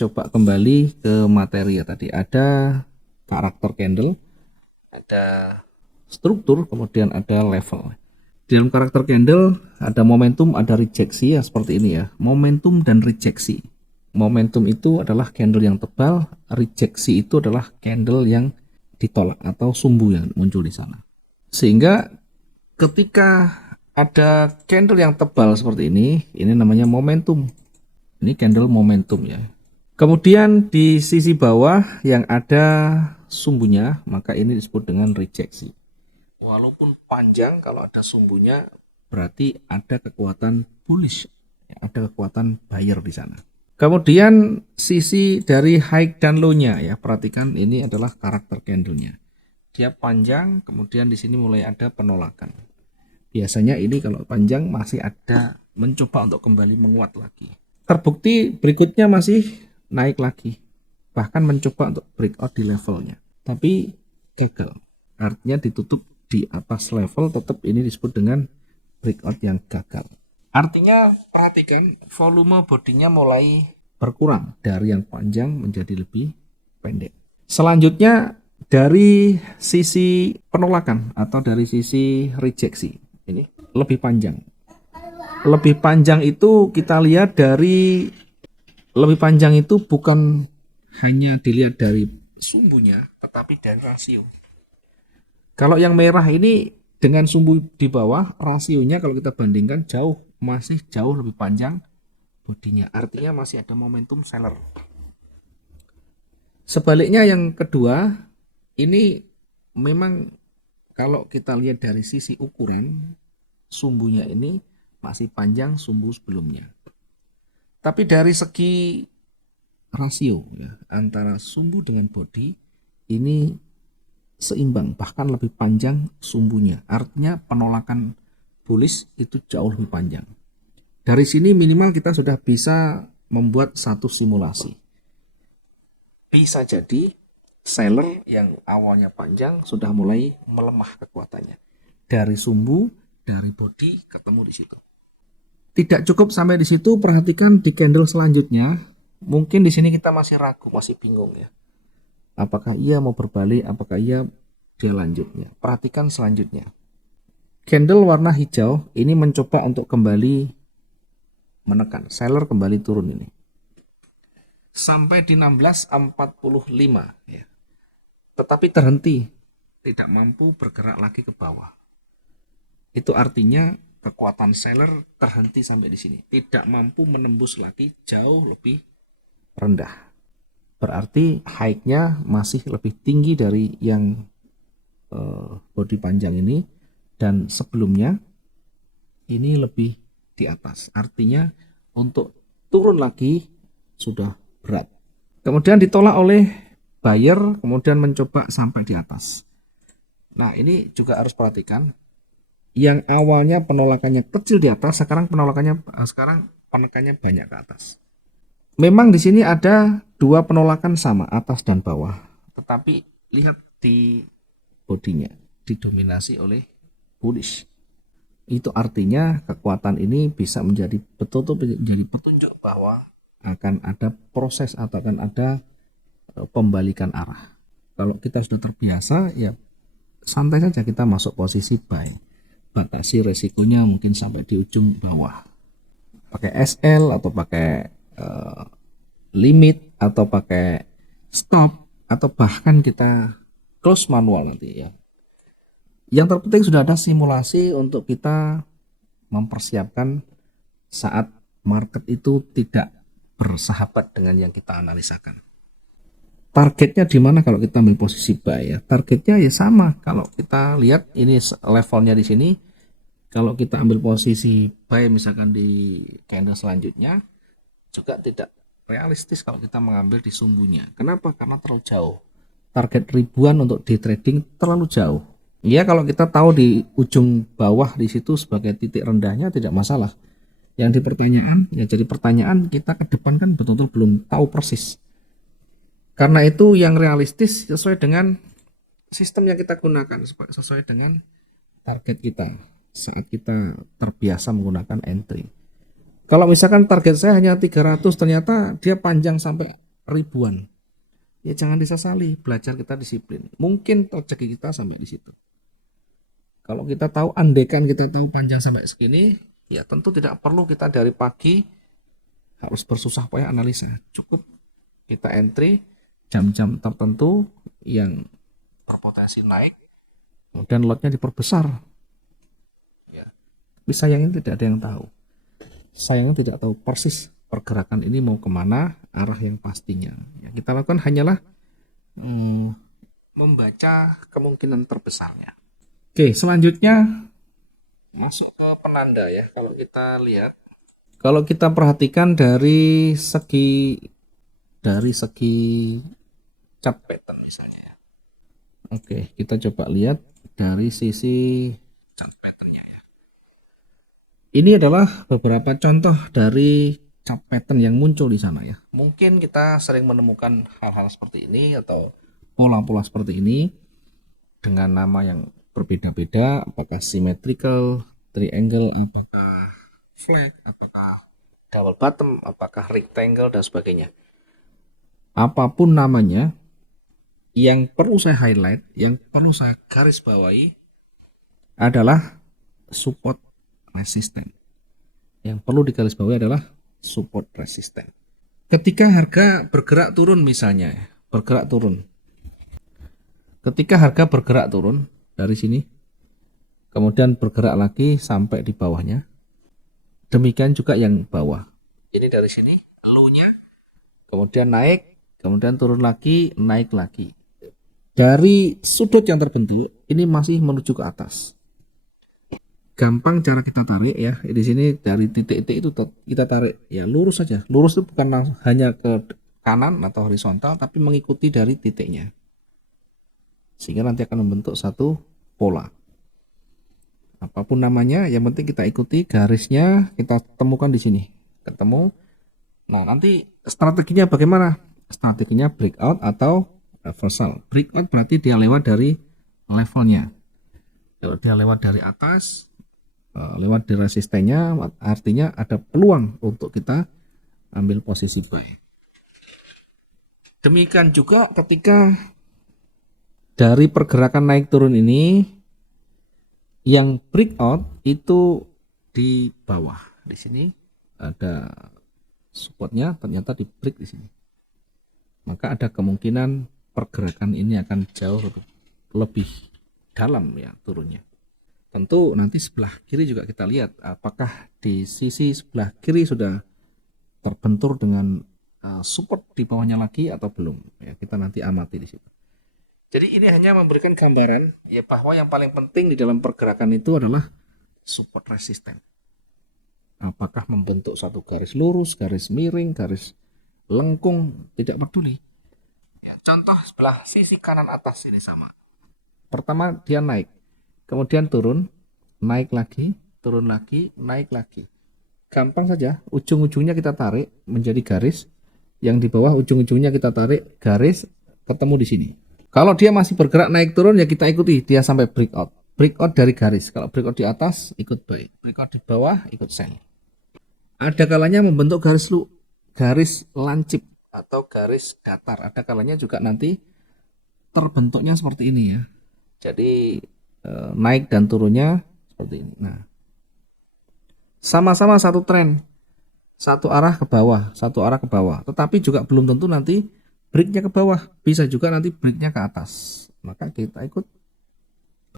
coba kembali ke materi ya tadi. Ada karakter candle, ada struktur, kemudian ada level. Di dalam karakter candle ada momentum, ada rejeksi ya seperti ini ya. Momentum dan rejeksi. Momentum itu adalah candle yang tebal, rejeksi itu adalah candle yang ditolak atau sumbu yang muncul di sana. Sehingga ketika ada candle yang tebal seperti ini namanya momentum. Ini candle momentum ya. Kemudian di sisi bawah yang ada sumbunya, maka ini disebut dengan rejeksi. Walaupun panjang, kalau ada sumbunya berarti ada kekuatan bullish, ada kekuatan buyer di sana. Kemudian sisi dari high dan low-nya ya, perhatikan ini adalah karakter candle-nya. Dia panjang, kemudian di sini mulai ada penolakan. Biasanya ini kalau panjang masih ada mencoba untuk kembali menguat lagi. Terbukti berikutnya masih naik lagi, bahkan mencoba untuk breakout di levelnya, tapi gagal. Artinya ditutup di atas level, tetap ini disebut dengan breakout yang gagal. Artinya perhatikan volume bodinya mulai berkurang dari yang panjang menjadi lebih pendek. Selanjutnya dari sisi penolakan atau dari sisi rejeksi, ini lebih panjang. Lebih panjang itu kita lihat dari lebih panjang itu bukan hanya dilihat dari sumbunya, tetapi dari rasio. Kalau yang merah ini dengan sumbu di bawah, rasionya kalau kita bandingkan masih jauh lebih panjang bodinya. Artinya masih ada momentum seller. Sebaliknya yang kedua, ini memang kalau kita lihat dari sisi ukuran, sumbunya ini masih panjang sumbu sebelumnya. Tapi dari segi rasio ya, antara sumbu dengan body ini seimbang, bahkan lebih panjang sumbunya. Artinya penolakan bullish itu jauh lebih panjang. Dari sini minimal kita sudah bisa membuat satu simulasi. Bisa jadi seller yang awalnya panjang sudah mulai melemah kekuatannya. Dari sumbu, dari body ketemu di situ. Tidak cukup sampai di situ, perhatikan di candle selanjutnya. Mungkin di sini kita masih ragu, masih bingung ya. Apakah ia mau berbalik, apakah ia dia lanjutnya. Perhatikan selanjutnya. Candle warna hijau ini mencoba untuk kembali menekan. Seller kembali turun ini. Sampai di 16.45 ya. Tetapi terhenti. Tidak mampu bergerak lagi ke bawah. Itu artinya kekuatan seller terhenti sampai di sini. Tidak mampu menembus lagi jauh lebih rendah. Berarti high-nya masih lebih tinggi dari yang body panjang ini, dan sebelumnya ini lebih di atas. Artinya untuk turun lagi sudah berat. Kemudian ditolak oleh buyer, kemudian mencoba sampai di atas. Nah ini juga harus perhatikan. Yang awalnya penolakannya kecil di atas, sekarang penekannya banyak ke atas. Memang di sini ada dua penolakan sama, atas dan bawah. Tetapi lihat di bodinya didominasi oleh bullish. Itu artinya kekuatan ini bisa menjadi betul-betul menjadi petunjuk bahwa akan ada proses atau akan ada pembalikan arah. Kalau kita sudah terbiasa ya santai saja kita masuk posisi buy. Batasi resikonya mungkin sampai di ujung bawah. Pakai SL atau pakai limit atau pakai stop atau bahkan kita close manual nanti ya. Yang terpenting sudah ada simulasi untuk kita mempersiapkan saat market itu tidak bersahabat dengan yang kita analisakan. Targetnya di mana kalau kita ambil posisi buy ya? Targetnya ya sama. Kalau kita lihat ini levelnya di sini. Kalau kita ambil posisi buy misalkan di candle selanjutnya juga tidak realistis kalau kita mengambil di sumbunya. Kenapa? Karena terlalu jauh. Target ribuan untuk day trading terlalu jauh. Ya kalau kita tahu di ujung bawah di situ sebagai titik rendahnya tidak masalah. Yang jadi pertanyaan kita ke depan kan betul-betul belum tahu persis. Karena itu yang realistis sesuai dengan sistem yang kita gunakan, sesuai dengan target kita saat kita terbiasa menggunakan entry. Kalau misalkan target saya hanya 300, ternyata dia panjang sampai ribuan. Ya jangan disesali, belajar kita disiplin. Mungkin rezeki kita sampai di situ. Kalau kita tahu, andekan kita tahu panjang sampai segini, ya tentu tidak perlu kita dari pagi harus bersusah payah analisa. Cukup kita entry jam-jam tertentu yang berpotensi naik, dan lotnya diperbesar. Ya. Tapi sayangnya tidak ada yang tahu. Sayangnya tidak tahu persis pergerakan ini mau kemana, arah yang pastinya. Yang kita lakukan hanyalah membaca kemungkinan terbesarnya. Oke, selanjutnya masuk ke penanda ya. Kalau kita lihat, kalau kita perhatikan dari segi chart pattern misalnya ya. Oke, kita coba lihat dari sisi chart patternnya ya. Ini adalah beberapa contoh dari chart pattern yang muncul di sana ya. Mungkin kita sering menemukan hal-hal seperti ini atau pola-pola seperti ini dengan nama yang berbeda-beda, apakah symmetrical, triangle, apakah flag, apakah double bottom, apakah rectangle dan sebagainya. Apapun namanya, yang perlu saya highlight, yang perlu saya garis bawahi adalah support resisten. Yang perlu digarisbawahi adalah support resisten. Ketika harga bergerak turun misalnya, ketika harga bergerak turun dari sini, kemudian bergerak lagi sampai di bawahnya, demikian juga yang bawah. Ini dari sini, low-nya, kemudian naik, kemudian turun lagi, naik lagi. Dari sudut yang terbentuk, ini masih menuju ke atas. Gampang cara kita tarik ya. Di sini dari titik-titik itu kita tarik ya lurus saja. Lurus itu bukan hanya ke kanan atau horizontal, tapi mengikuti dari titiknya. Sehingga nanti akan membentuk satu pola. Apapun namanya, yang penting kita ikuti garisnya, kita temukan di sini. Ketemu. Nah, nanti strateginya bagaimana? Strateginya breakout atau reversal. Breakout berarti dia lewat dari levelnya. Kalau dia lewat dari atas, lewat di resistennya, artinya ada peluang untuk kita ambil posisi buy. Demikian juga ketika dari pergerakan naik turun ini, yang breakout itu di bawah. Di sini ada supportnya, ternyata di break di sini. Maka ada kemungkinan pergerakan ini akan jauh lebih dalam ya turunnya. Tentu nanti sebelah kiri juga kita lihat apakah di sisi sebelah kiri sudah terbentur dengan support di bawahnya lagi atau belum. Ya, kita nanti amati di situ. Jadi ini hanya memberikan gambaran ya bahwa yang paling penting di dalam pergerakan itu adalah support resisten. Apakah membentuk satu garis lurus, garis miring, garis lengkung, tidak peduli. Ya, contoh sebelah sisi kanan atas ini sama. Pertama dia naik. Kemudian turun, naik lagi, turun lagi, naik lagi. Gampang saja, ujung-ujungnya kita tarik menjadi garis. Yang di bawah ujung-ujungnya kita tarik garis, ketemu di sini. Kalau dia masih bergerak naik turun ya kita ikuti dia sampai breakout. Breakout dari garis. Kalau breakout di atas ikut buy, breakout di bawah ikut sell. Ada kalanya membentuk garis lancip atau garis datar. Ada kalanya juga nanti terbentuknya seperti ini ya. Jadi naik dan turunnya seperti ini. Nah, sama-sama satu tren, satu arah ke bawah, satu arah ke bawah. Tetapi juga belum tentu nanti breaknya ke bawah, bisa juga nanti breaknya ke atas. Maka kita ikut